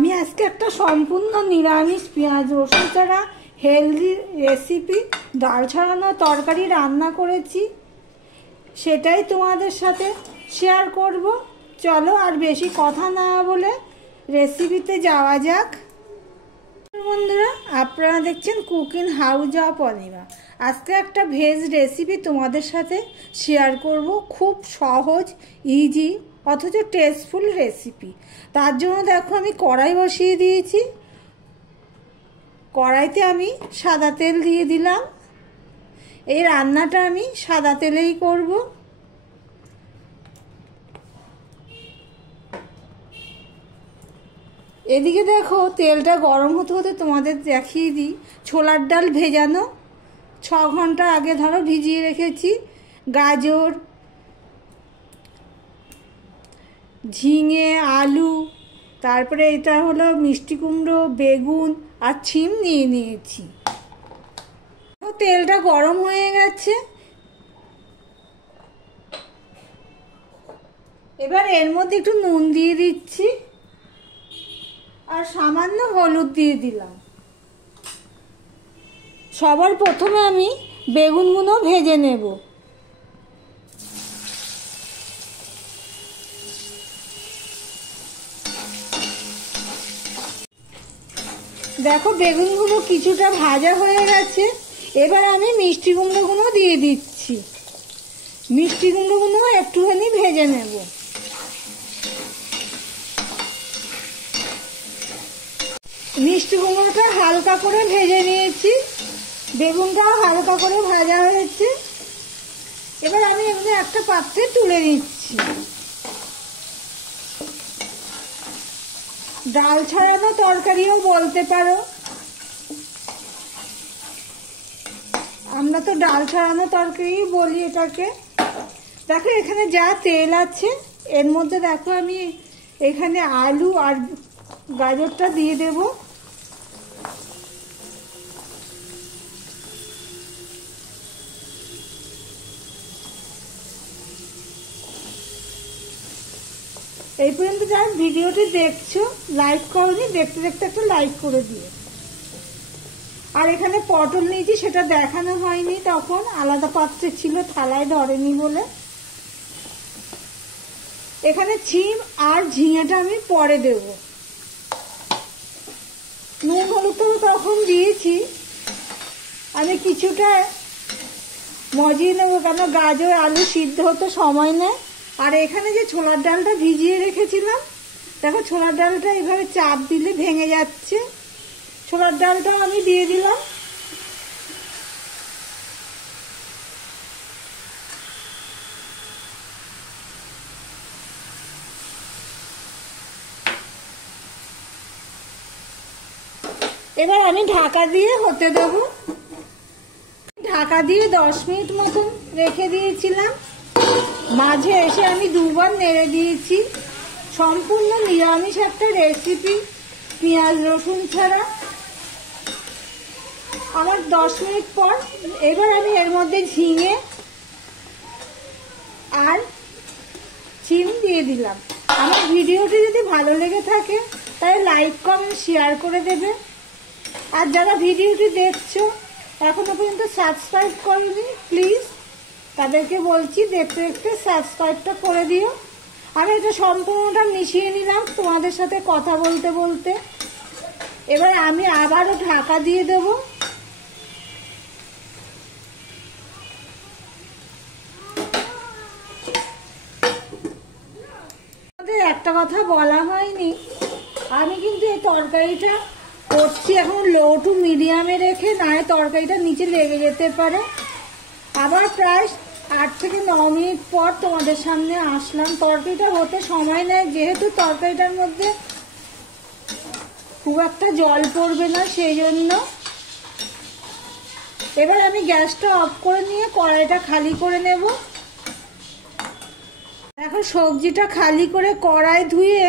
আমি আজকে একটা সম্পূর্ণ নিরামিষ পেঁয়াজ রসুন ছাড়া হেলদি রেসিপি ডাল ছাড়ানো তরকারি রান্না করেছি, সেটাই তোমাদের সাথে শেয়ার করব। চলো আর বেশি কথা না বলে রেসিপিতে যাওয়া যাক। বন্ধুরা, আপনারা দেখছেন কুকিং হাউস অফ অনিমা। আজকে একটা ভেজ রেসিপি তোমাদের সাথে শেয়ার করব, খুব সহজ, ইজি অথচ টেস্টফুল রেসিপি। তার জন্য দেখো আমি কড়াই বসিয়ে দিয়েছি। কড়াইতে আমি সাদা তেল দিয়ে দিলাম। এই রান্নাটা আমি সাদা তেলেই করব। এদিকে দেখো তেলটা গরম হতে হতে তোমাদের দেখিয়ে দিই। ছোলার ডাল ভেজানো 6 ঘন্টা আগে ধরো ভিজিয়ে রেখেছি। গাজর, ঝিঙে, আলু, তারপরে এটা হলো মিষ্টি কুমড়ো, বেগুন আর শিম নিয়ে নিয়েছি। তেলটা গরম হয়ে গেছে। এবার এর মধ্যে একটু নুন দিয়ে দিচ্ছি আর সামান্য হলুদ দিয়ে দিলাম। সবার প্রথমে আমি বেগুনগুলো ভেজে নেব। দেখো বেগুনগুলো কিছুটা ভাজা হয়ে গেছে। এবার আমি মিষ্টি কুমড়োগুলো দিয়ে দিচ্ছি। মিষ্টি কুমড়োগুলো একটুখানি ভেজে নেব। মিষ্টি কুমড়োটা হালকা করে ভেজে নিয়েছি, বেগুনটাও হালকা করে ভাজা হয়েছে। এবার আমি এগুলো একটা পাত্রে তুলে নিচ্ছি। ডাল ছড়ানো তরকারিও বলতে পারো, আমরা তো ডাল ছড়ানো তরকারি বলি এটাকে। দেখো এখানে যা তেল আছে এর মধ্যে দেখো আমি এখানে আলু আর গাজরটা দিয়ে দেব। এই পর্যন্ত যারা ভিডিওটি দেখছো লাইক করনি, দেখতে দেখতে একটা লাইক করে দিও। আর এখানে পটল নিয়েছি, সেটা দেখানো হয়নি, তখন আলাদা পাত্রে ছিল, থালায় ধরেনি বলে। এখানে শিম আর ঝিঙেটা আমি পরে দেব। নুন হলুদ তো তখন দিয়েছি। আমি কিছুটা মজিয়ে নেবো, কেন গাজর আলু সিদ্ধ হতে সময় নেয়। আর এখানে যে ছোলার ডালটা ভিজিয়ে রেখেছিলাম, দেখো ছোলার ডালটা এইভাবে চাপ দিলে ভেঙে যাচ্ছে। ছোলার ডালটাও আমি দিয়ে দিলাম। এবার আমি ঢাকা দিয়ে হতে দেব। ঢাকা দিয়ে 10 মিনিট মতন রেখে দিয়েছিলাম। মাঝে এসে আমি 2 বার নেড়ে দিয়েছি। সম্পূর্ণ নিরামিষ একটা রেসিপি, পেঁয়াজ রসুন ছাড়া। আমার 10 মিনিট পর এবার আমি এর মধ্যে ঝিঙে আর শিম দিয়ে দিলাম। আমার ভিডিওটি যদি ভালো লেগে থাকে তাহলে লাইক কমেন্ট শেয়ার করে দেবে। আর যারা ভিডিওটি দেখছো এখনো পর্যন্ত সাবস্ক্রাইব করনি, প্লিজ তাদেরকে বলছি দেখতে দেখতে সাবস্ক্রাইবটা করে দিও। আমি এটা সম্পূর্ণটা মিশিয়ে নিলাম তোমাদের সাথে কথা বলতে বলতে। এবার আমি আবারও ঢাকা দিয়ে দেব। একটা কথা বলা হয়নি, আমি কিন্তু এই তরকারিটা করছি এখন লো টু মিডিয়ামে রেখে, নয় তরকারিটা নিচে লেগে যেতে পারে। আবার প্রায় 8 থেকে 9 মিনিট পর তোমাদের সামনে আসলাম। তরকারিটা হতে সময় নেয়, যেহেতু তরকারিটার মধ্যে খুব একটা জল পড়বে না, সেই জন্য। এবার আমি গ্যাসটা অফ করে নিয়ে কড়াইটা খালি করে নেব। এখন সবজিটা খালি করে কড়াই ধুয়ে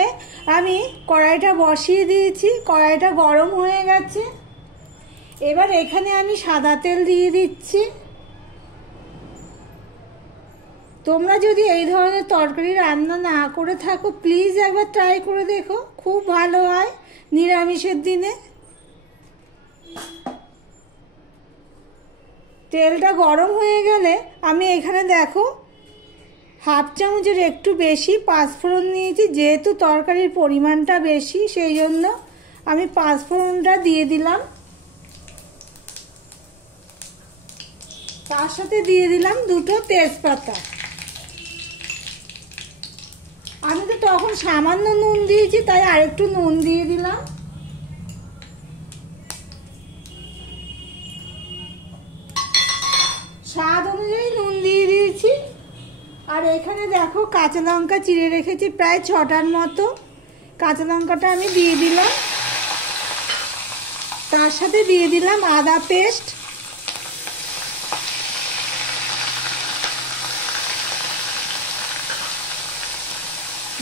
আমি কড়াইটা বসিয়ে দিয়েছি। কড়াইটা গরম হয়ে গেছে। এবার এখানে আমি সাদা তেল দিয়ে দিচ্ছি। তোমরা যদি এই ধরনের তরকারি রান্না না করে থাকো প্লিজ একবার ট্রাই করে দেখো, খুব ভালো হয়। নিরামিষের দিনে। তেলটা গরম হয়ে গেলে আমি এখানে দেখো হাফ চামচের একটু বেশি পাঁচফোড়ন নিয়েছি। যেহেতু তরকারির পরিমাণটা বেশি সেই জন্য আমি পাঁচফোড়নটা দিয়ে দিলাম। তার সাথে দিয়ে দিলাম দুটো তেজপাতা। আমি তো তখন সামান্য নুন দিয়েছি, তাই আরেকটু নুন দিয়ে দিলাম। স্বাদ অনুযায়ী নুন দিয়ে দিয়েছি। আর এখানে দেখো কাঁচা লঙ্কা চিড়ে রেখেছি প্রায় 6টার মতো। কাঁচা লঙ্কাটা আমি দিয়ে দিলাম। তার সাথে দিয়ে দিলাম আদা পেস্ট,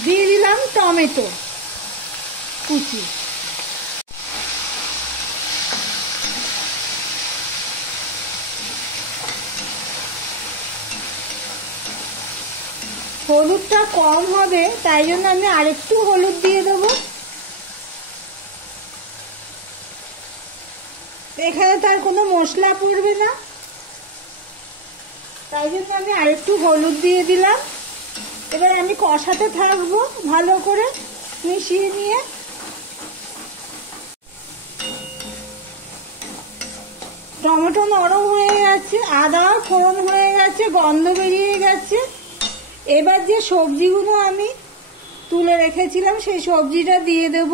দিয়ে দিলাম টমেটো কুচি। হলুদটা কম হবে তাই জন্য আমি আরেকটু হলুদ দিয়ে দেবো। এখানে তার কোনো মশলা পড়বে না, তাই জন্য আমি আরেকটু হলুদ দিয়ে দিলাম। এবার আমি কষাতে থাকবো ভালো করে মিশিয়ে নিয়ে। টমেটো নরম হয়ে গেছে, আদা ফোড়ন হয়ে গেছে, গন্ধ বেরিয়ে গেছে। এবার যে সবজিগুলো আমি তুলে রেখেছিলাম সেই সবজিটা দিয়ে দেব।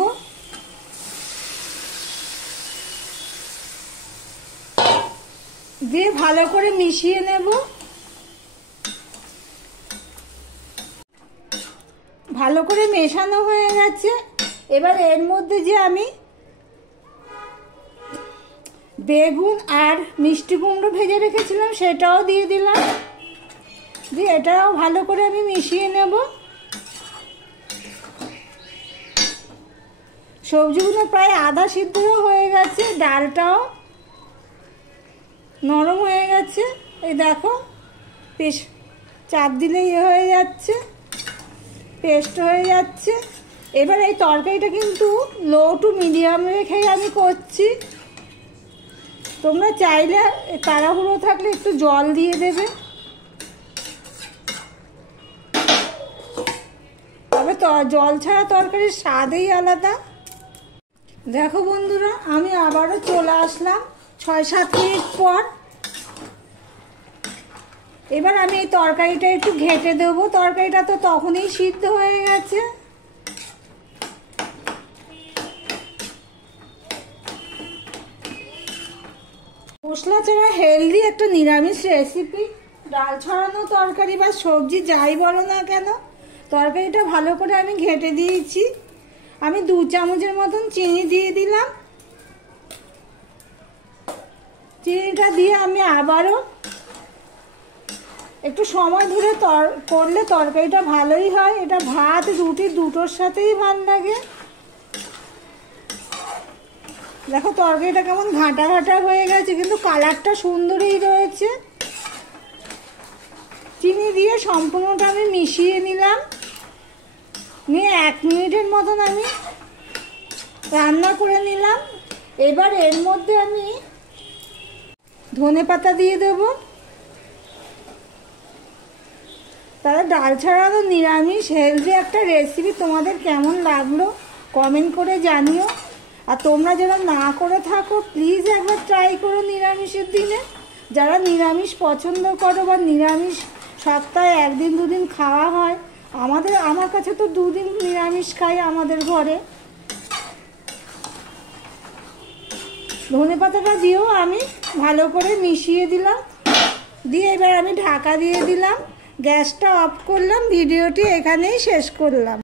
দিয়ে ভালো করে মিশিয়ে নেব। ভালো করে মেশানো হয়ে গেছে। এবার এর মধ্যে যে আমি বেগুন আর মিষ্টি কুমড়ো ভেজে রেখেছিলাম সেটাও দিয়ে দিলাম। দিয়ে এটাও ভালো করে আমি মিশিয়ে নেব। সবজিগুলো প্রায় আধা সিদ্ধ হয়ে গেছে, ডালটাও নরম হয়ে গেছে। এই দেখো বেশ চাপ দিলে হয়ে যাচ্ছে, পেস্ট হয়ে যাচ্ছে। এবার এই তরকারিটা কিন্তু লো টু মিডিয়াম রেখেই আমি করছি। তোমরা চাইলে তাড়াহুড়ো থাকলে একটু জল দিয়ে দেবে, তবে জল ছাড়া তরকারির স্বাদই আলাদা। দেখো বন্ধুরা, আমি আবারও চলে আসলাম 6-7 মিনিট পর। এবার আমি এই তরকারিটা একটু ঘেঁটে দেবো। তরকারিটা তো তখনই সিদ্ধ হয়ে গেছে। মশলা ছাড়া হেলদি একটা নিরামিষ রেসিপি, ডাল ছড়ানো তরকারি বা সবজি যাই বলো না কেন, তরকারিটা ভালো করে আমি ঘেঁটে দিয়েছি। আমি 2 চামচের মতন চিনি দিয়ে দিলাম। চিনিটা দিয়ে আমি আবারও একটু সময় ধরে করলে তরকারিটা ভালোই হয়। এটা ভাত রুটি দুটোর সাথেই ভালো লাগে। দেখো তরকারিটা কেমন ঘাঁটা ঘাঁটা হয়ে গেছে, কিন্তু কালারটা সুন্দরই রয়েছে। চিনি দিয়ে সম্পূর্ণটা আমি মিশিয়ে নিলাম। নিয়ে 1 মিনিটের মতন আমি রান্না করে নিলাম। এবার এর মধ্যে আমি ধনেপাতা দিয়ে দেব। তাহলে ডাল ছাড়ানো নিরামিষ হেলদি একটা রেসিপি তোমাদের কেমন লাগলো কমেন্ট করে জানিও। আর তোমরা যারা না করে থাকো প্লিজ একবার ট্রাই করো নিরামিষের দিনে। যারা নিরামিষ পছন্দ করো বা নিরামিষ সপ্তাহে 1 দিন 2 দিন খাওয়া হয়, আমার কাছে তো 2 দিন নিরামিষ খাই আমাদের ঘরে। ধনেপাতাটা দিয়েও আমি ভালো করে মিশিয়ে দিলাম। দিয়ে এবার আমি ঢাকা দিয়ে দিলাম, গ্যাসটা অফ করলাম। ভিডিওটি এখানেই শেষ করলাম।